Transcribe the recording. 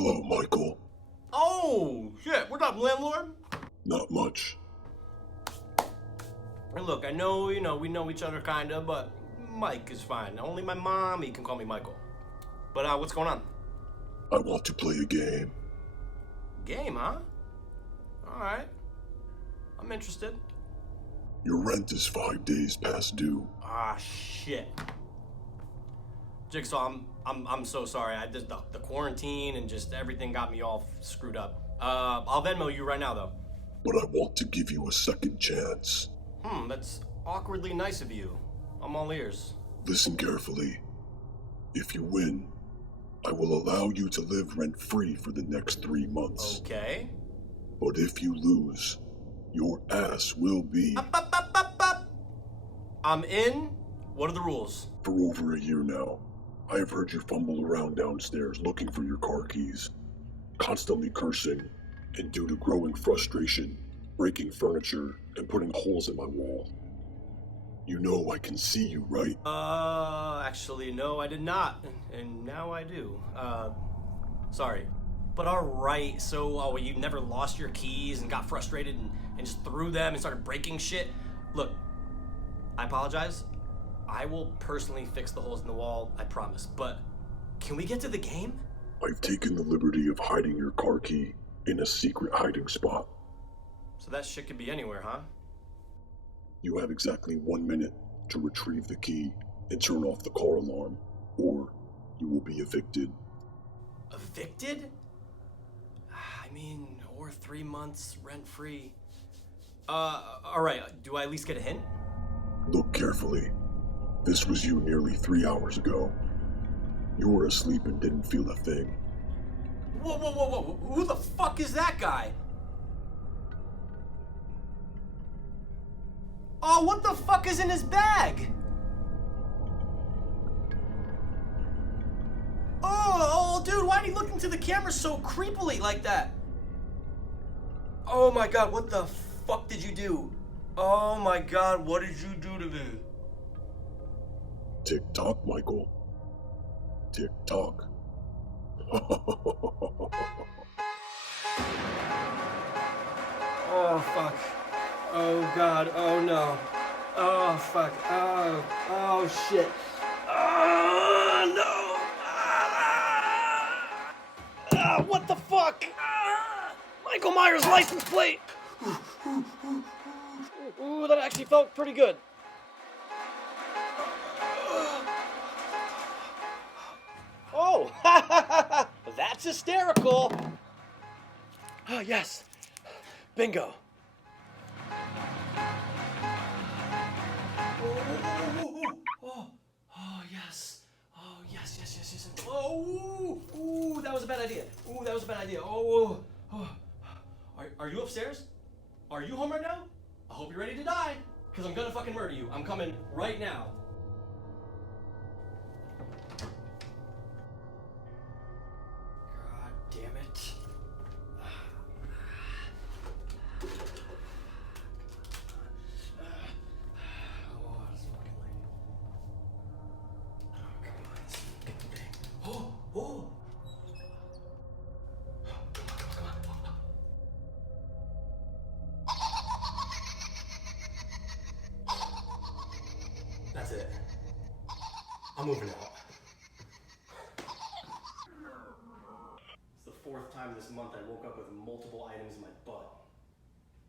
Hello, Michael. Oh, shit. What's up, Landlord? Not much. And look, I know, we know each other kinda, but Mike is fine. Only my mommy can call me Michael. But, what's going on? I want to play a game. Game, huh? Alright. I'm interested. Your rent is 5 days past due. Ah, shit. Jigsaw, I'm so sorry. The quarantine and just everything got me all screwed up. I'll Venmo you right now, though. But I want to give you a second chance. That's awkwardly nice of you. I'm all ears. Listen carefully. If you win, I will allow you to live rent-free for the next 3 months. Okay. But if you lose, your ass will be... Up. I'm in. What are the rules? For over a year now, I have heard you fumble around downstairs looking for your car keys, constantly cursing, and due to growing frustration, breaking furniture and putting holes in my wall. You know I can see you, right? Actually, no, I did not. And now I do. Sorry. But alright, so, you never lost your keys and got frustrated and just threw them and started breaking shit? Look, I apologize. I will personally fix the holes in the wall, I promise. But can we get to the game? I've taken the liberty of hiding your car key in a secret hiding spot. So that shit could be anywhere, huh? You have exactly 1 minute to retrieve the key and turn off the car alarm, or you will be evicted. Evicted? I mean, or 3 months rent-free. Alright, do I at least get a hint? Look carefully. This was you nearly 3 hours ago. You were asleep and didn't feel a thing. Whoa. Who the fuck is that guy? Oh, what the fuck is in his bag? Oh, dude, why did he look into the camera so creepily like that? Oh my god, what the fuck did you do? Oh my god, what did you do to me? Tick-tock, Michael. Tick-tock. Oh fuck. Oh god, oh no. Oh fuck. Oh shit. Oh no. What the fuck? Michael Myers license plate. Ooh, that actually felt pretty good. Oh, that's hysterical. Oh, yes. Bingo. Oh, yes. Oh, yes. Oh, ooh, that was a bad idea. Oh. Are you upstairs? Are you home right now? I hope you're ready to die, because I'm gonna fucking murder you. I'm coming right now. God damn it. Oh, it's fucking late. Oh, come on, it's fucking big. Oh. Come on. That's it. I'm moving out. It's the 4th time this month I woke up with multiple items in my butt.